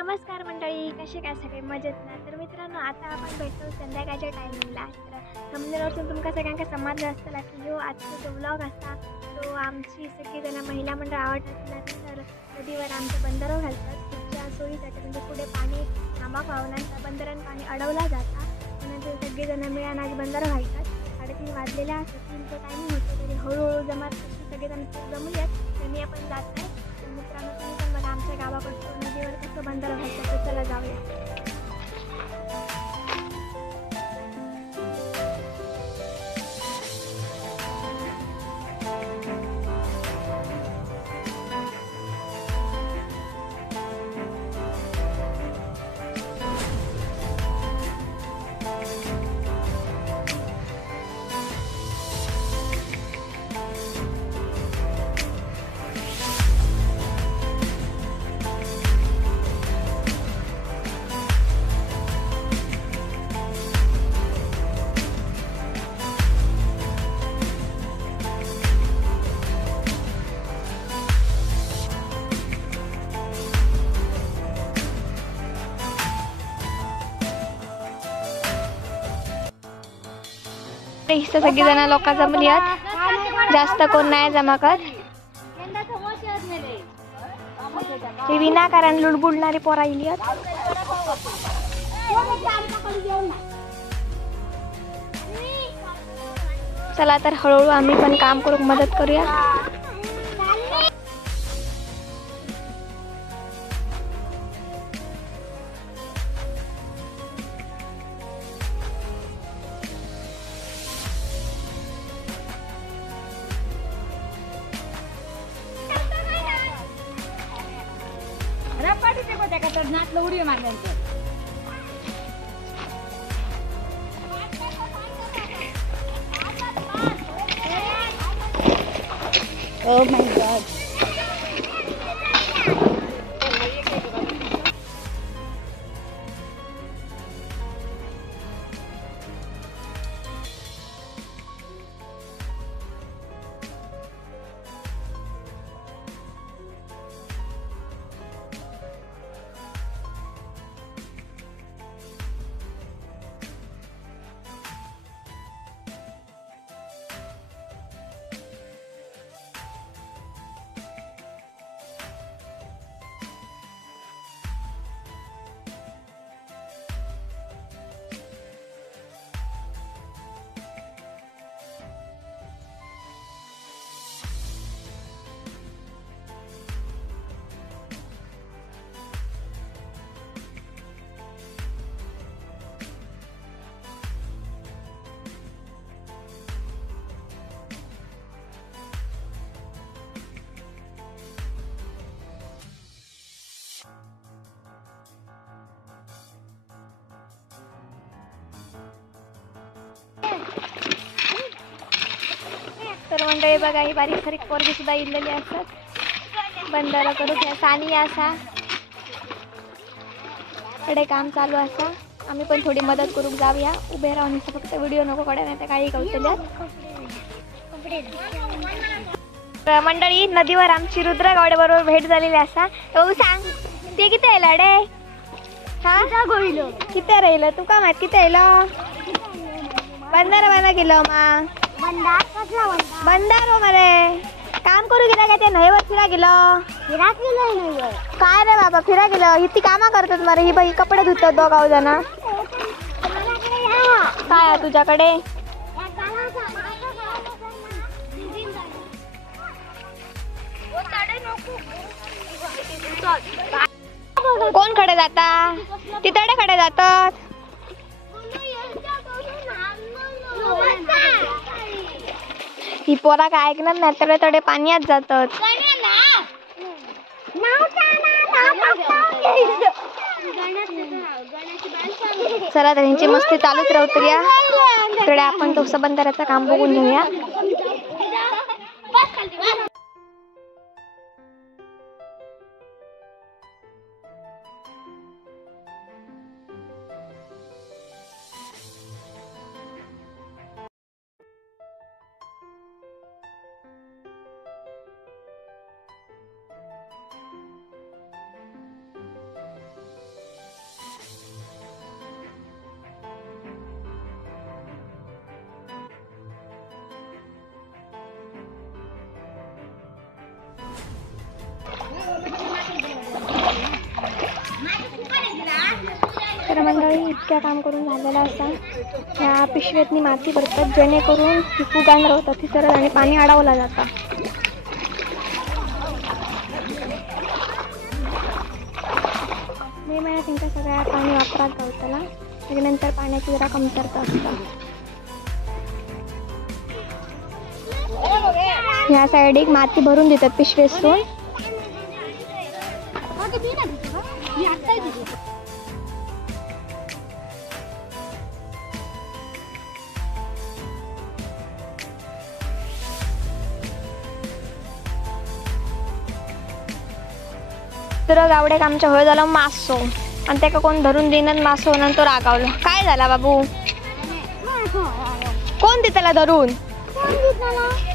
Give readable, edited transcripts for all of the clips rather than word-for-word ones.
नमस्कार मंडळी, कसे काय सगळे मजेत ना? तर मित्रांनो, आता आपण भेटतो संध्याकाळच्या टायमिंगला. तर थंबनेलवरून तुमका सगळ्यांका समजलं असतं की ह्यो आजचा जो व्लॉग असा तो आमची सगळीजण महिला मंडळ आवडतात. तर नदीवर आमचं बंदरं घालतात पुढच्या सोयीसाठी, म्हणजे पुढे पाणी थांबा व्हावं त्या बंदरानं पाणी अडवला जाता. त्यानंतर सगळेजण मिळून आज बंदरं घालतात. 3:30 वाजलेल्या असतात, 3चं टायमिंग होतं. तरी हळूहळू जमात सगळेजण जमूयात त्यांनी आपण जात आहे. तर मित्रांनो, तुम्ही पण बघा आमच्या गावाकडचं नदीवर कसं बंदरं घालतात. तर चला जाऊया. इथं सगळीजण लोक जमली आहेत, जास्त कोण नाही जमा करत. ही विनाकारण लुडबुडणारी पोरा इली आहेत. चला तर हळूहळू आम्ही पण काम करू, मदत करूया. Oh my God. तर मंडळी बघा, ही बारीक सारीक पोरगी सुद्धा इलेली असतात. बंदर करू घ्या सानी असा कडे काम चालू असा. आम्ही पण थोडी मदत करूक जाऊया. उभे राहून फक्त व्हिडिओ नको कडे, नाही तर काही कौतल्यात. मंडळी, नदीवर आमची रुद्र गावडे बरोबर भेट झालेली असा. तो सांग ते किती आहे रे? हा किती राहिलं तू का माहित? किती आहे बंदार बना गेलो मा बंदार हो मरे काम करू गेला का? ते नईवर फिरा गेलो काय रे बाबा? फिरा गेलो. इतकी कामा करतात मरे. ही बाई कपडे धुतात दोघाव जण. काय तुझ्याकडे? कोण खडे जाता? तिथडे खडे जातात. ही पोरा काय ऐकणार नाही, तडे तडे पाण्यात जातात. चला तर त्यांची मस्ती चालूच राहतो या. तडे आपण तो बंदराचं काम बघून घेऊया. मंडळी इतक्या काम करून झालेलं असता ह्या पिशवेतनी माती भरतात जेणेकरून ही फुगान राहतात ती सरळ आणि पाणी अडवला जाता. मे महिन्यात त्यांच्या सगळ्या पाणी वापरात गावताला त्याच्यानंतर पाण्याची जरा कमतरता असता. ह्या साईड एक माती भरून देतात पिशवेसून. तर गावड्याक आमच्या होय झालं मासो आणि त्याका कोण धरून देणार मासो म्हणून तो रागावलो. काय झाला बाबू? कोण देताला धरून?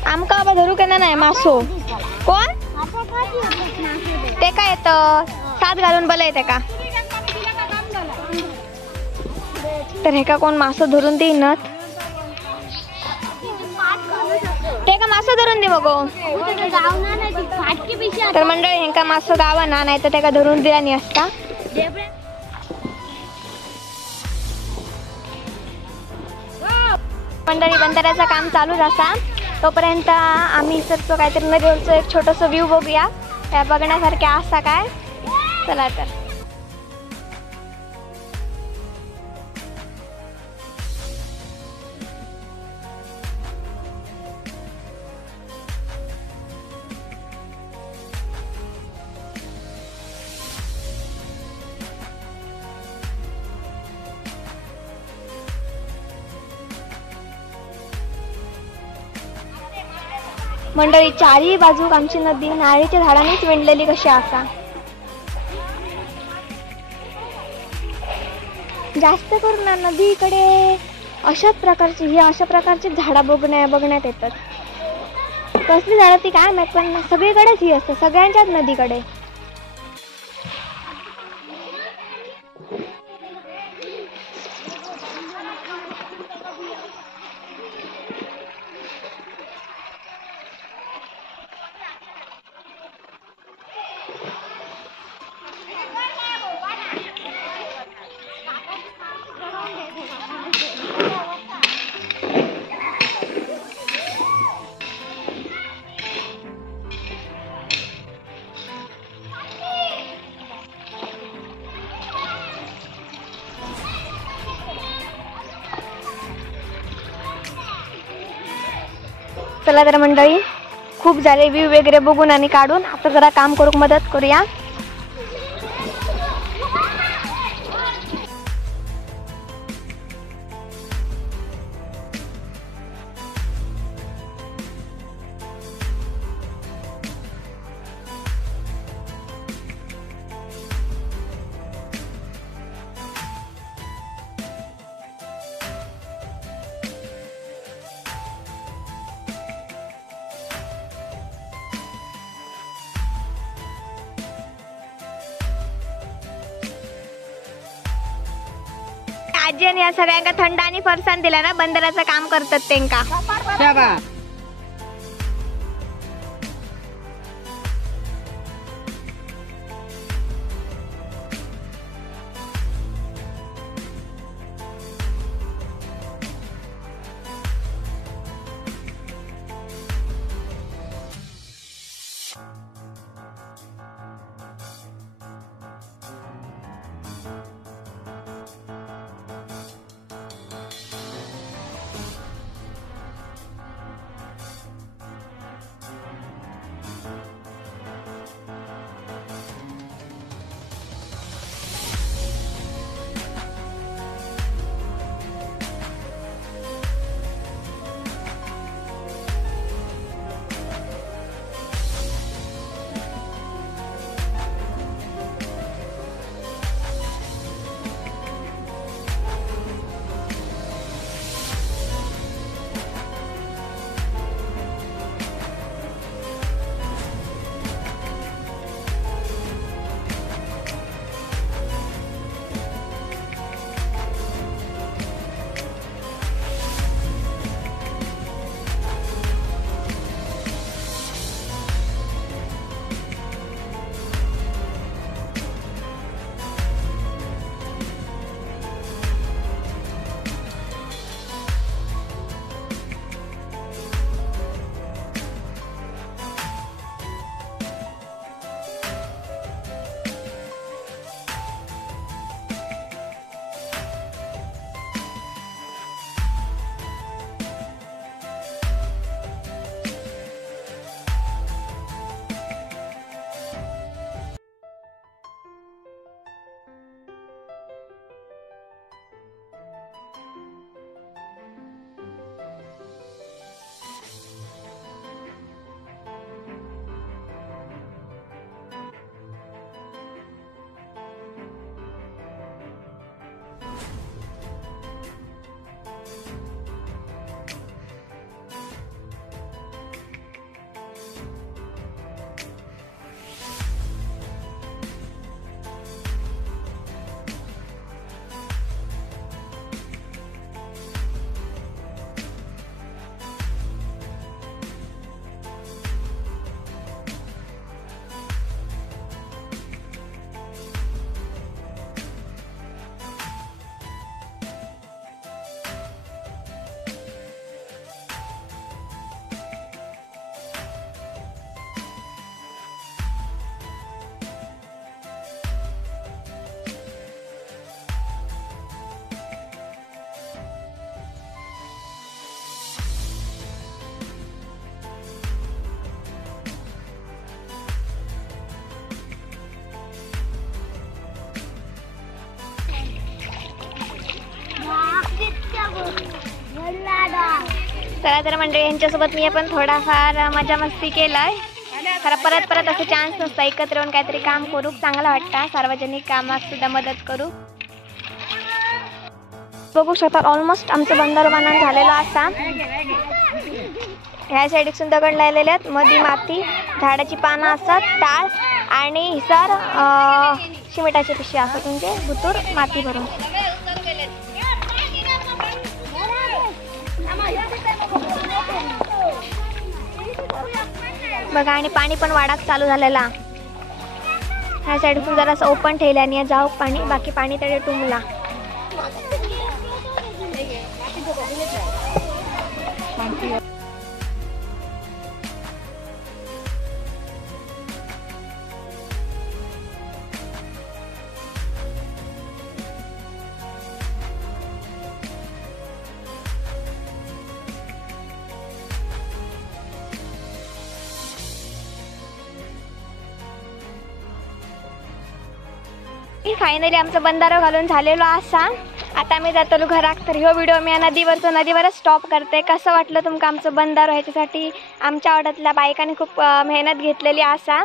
आमका बाबा धरू केना नाही मासो. कोण ते काय येतं सात घालून बल येते का? तर हे का कोण मासो धरून देईनात ते का मासो धरून दे बघो. तर मंडळी हेंका मासो गावा ना नाही तर त्याका धरून दिला नाही असता. मंडळी बंधाऱ्याचं काम चालूच असा तोपर्यंत आम्ही सरतो काहीतरी नदीवरचं एक छोटंसं व्ह्यू बघूया. त्या बघण्यासारखे असा काय. चला तर मंडळी चारही बाजूक आमची नदी नारळीच्या झाडांनीच विणलेली कशी असा. जास्त करून नदीकडे अशाच प्रकारची झाडं बघण्यात येतात. कसली झाडं ती काय माहित पण सगळीकडेच ही असतात सगळ्यांच्याच नदीकडे. चला तर मंडळी खूप झाले व्ह्यू वगैरे बघून आणि काढून आता जरा काम करूक मदत करूया. आजी आणि या सगळ्यांका थंड आणि फरसाण दिला ना बंदराचं काम करतात त्यांका. चला तर मंडळी, यांच्यासोबत मी पण थोडाफार मजा मस्ती केलाय. खरं परत परत असं चान्स नसतं, एकत्र येऊन काहीतरी काम करू चांगला वाटतं. सार्वजनिक कामात सुद्धा मदत करू. बघू शकता ऑलमोस्ट आमचं बंधारं बांधण झालेलं असा. ह्या साईडसून दगड लावलेले आहेत, मध्ये माती, झाडाची पानं असतात, टाळ आणि हिसार शिमिटाचे पिशवी असतात, म्हणजे भुतूर माती भरून. बघा, आणि पाणी पण वाढाक चालू झालेला. ह्या साईडून जरासं ओपन ठेवलं आणि जाऊ पाणी, बाकी पाणी तडे टुंबला. फायनली आमचं बंधारं घालून झालेलो असा. आता आम्ही जातो घरात. तर ह्यो व्हिडिओ मी नदीवरच स्टॉप करते. कसं वाटलं तुमका आमचं बंधारं? ह्याच्यासाठी आमच्या आवडातल्या बायकांनी खूप मेहनत घेतलेली असा.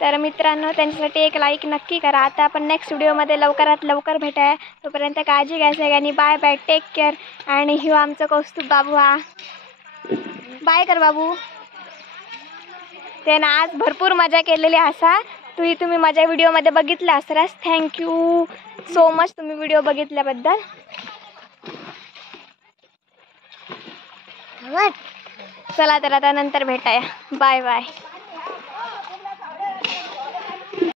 तर मित्रांनो, त्यांच्यासाठी एक लाईक नक्की करा. आता आपण नेक्स्ट व्हिडिओमध्ये लवकरात लवकर भेटाय. तोपर्यंत काळजी घ्या सगळ्यांनी. Bye bye, take care. आणि ह्यो आमचं कौस्तुभ बाबू, हा बाय कर बाबू. त्यानं आज भरपूर मजा केलेली असा. तुम्ही माझ्या व्हिडिओमध्ये बघितलं असरास. थँक्यू सो मच तुम्ही व्हिडिओ बघितल्याबद्दल. चला तर आता नंतर भेटाया. Bye bye.